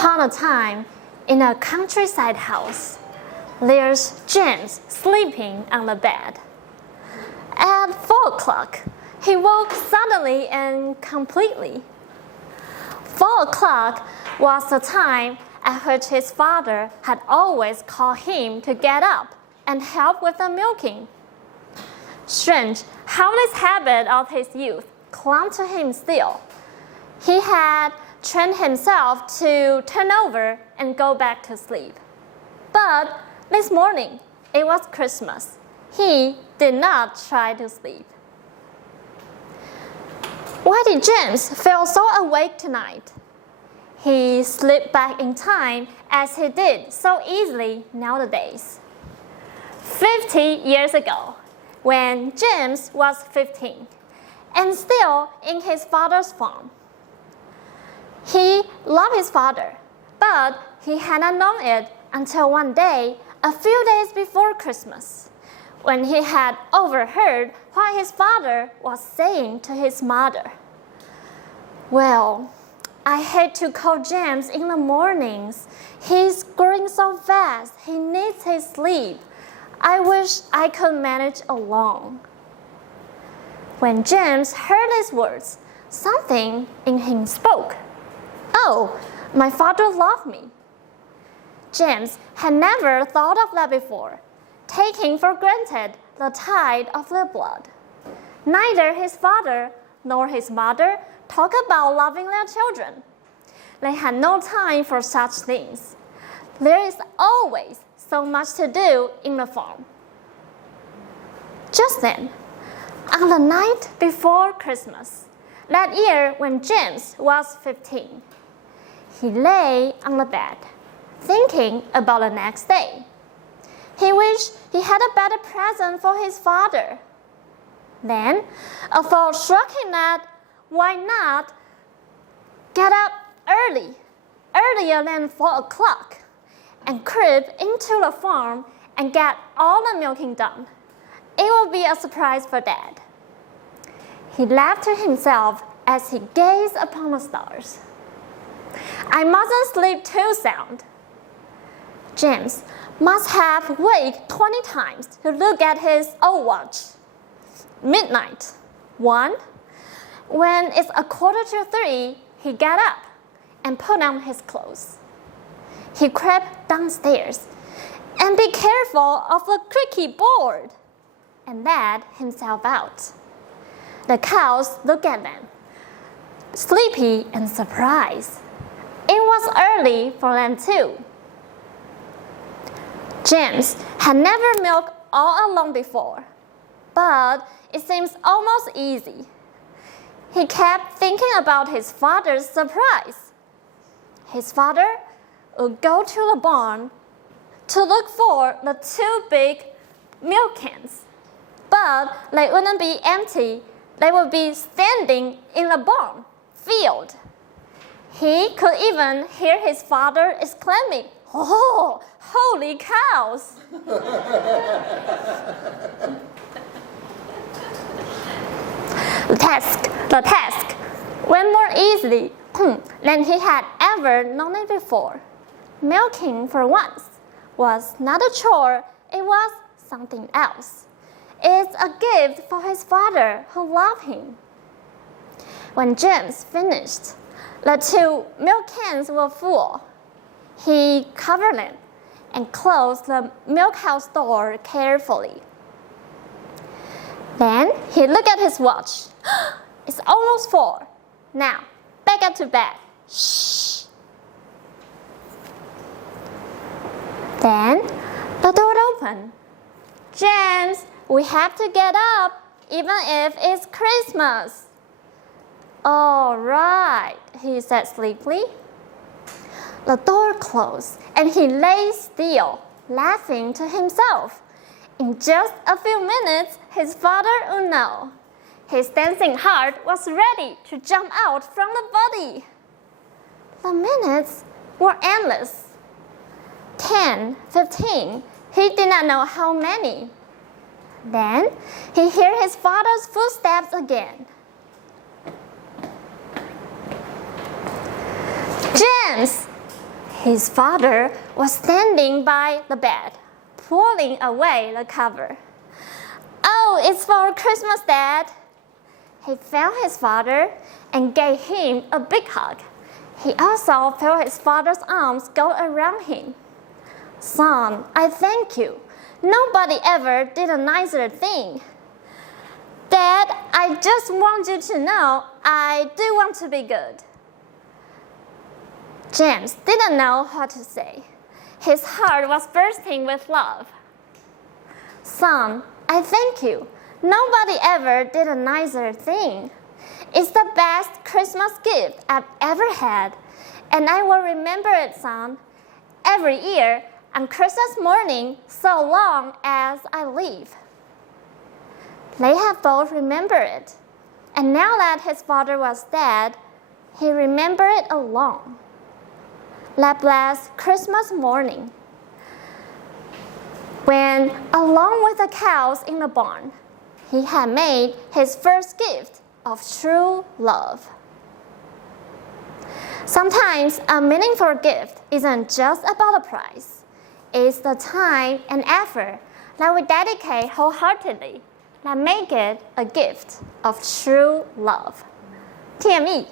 upon a time, in a countryside house, there's James sleeping on the bed. At 4 o'clock, he woke suddenly and completely. 4 o'clock was the time at which his father had always called him to get up and help with the milking. Strange how this habit of his youth clung to him still. He had trained himself to turn over and go back to sleep. But this morning, it was Christmas. He did not try to sleep. Why did James feel so awake tonight? He slipped back in time as he did so easily nowadays. 50 years ago, when James was 15 and still in his father's farm. He loved his father, but he had not known it until one day, a few days before Christmas, when he had overheard what his father was saying to his mother. Well, I hate to call James in the mornings. He's growing so fast. He needs his sleep. I wish I could manage alone. When James heard these words, something in him spoke. Oh, my father loved me. James had never thought of that before, taking for granted the tide of their blood. Neither his father nor his mother talked about loving their children. They had no time for such things. There is always so much to do in the farm. Just then, on the night before Christmas, that year when James was 15, he lay on the bed, thinking about the next day. He wished he had a better present for his father. Then, a thought struck him that why not get up earlier than 4 o'clock, and creep into the farm and get all the milking done. It will be a surprise for Dad. He laughed to himself as he gazed upon the stars. I mustn't sleep too sound. James must have waked 20 times to look at his old watch. Midnight. 1. When it's 2:45, he got up and put on his clothes. He crept downstairs and be careful of the creaky board and let himself out. The cows looked at them, sleepy and surprised. It was early for them too. James had never milked all alone before, but it seems almost easy. He kept thinking about his father's surprise. His father would go to the barn to look for the 2 big milk cans, but they wouldn't be empty. They would be standing in the barn, filled. He could even hear his father exclaiming, "Oh, holy cows!" The task went more easily than he had ever known it before. Milking, for once, was not a chore, it was something else. It's a gift for his father who loved him. When James finished, the 2 milk cans were full. He covered them and closed the milkhouse door carefully. Then he looked at his watch. It's almost 4. Now, back up to bed. Shh. Then the door opened. James, we have to get up, even if it's Christmas. All right, he said sleepily. The door closed, and he lay still, laughing to himself. In just a few minutes, his father would know. His dancing heart was ready to jump out from the body. The minutes were endless. 10, 15, he did not know how many. Then he heard his father's footsteps again. James! His father was standing by the bed, pulling away the cover. "Oh, it's for Christmas, Dad." He found his father and gave him a big hug. He also felt his father's arms go around him. "Son, I thank you. Nobody ever did a nicer thing. Dad, I just want you to know I do want to be good." James didn't know what to say. His heart was bursting with love. "Son, I thank you. Nobody ever did a nicer thing. It's the best Christmas gift I've ever had, and I will remember it, son, every year on Christmas morning so long as I live." They have both remembered it, and now that his father was dead, he remembered it alone. That blessed Christmas morning, when, along with the cows in the barn, he had made his first gift of true love. Sometimes a meaningful gift isn't just about the price. It's the time and effort that we dedicate wholeheartedly that make it a gift of true love. TME.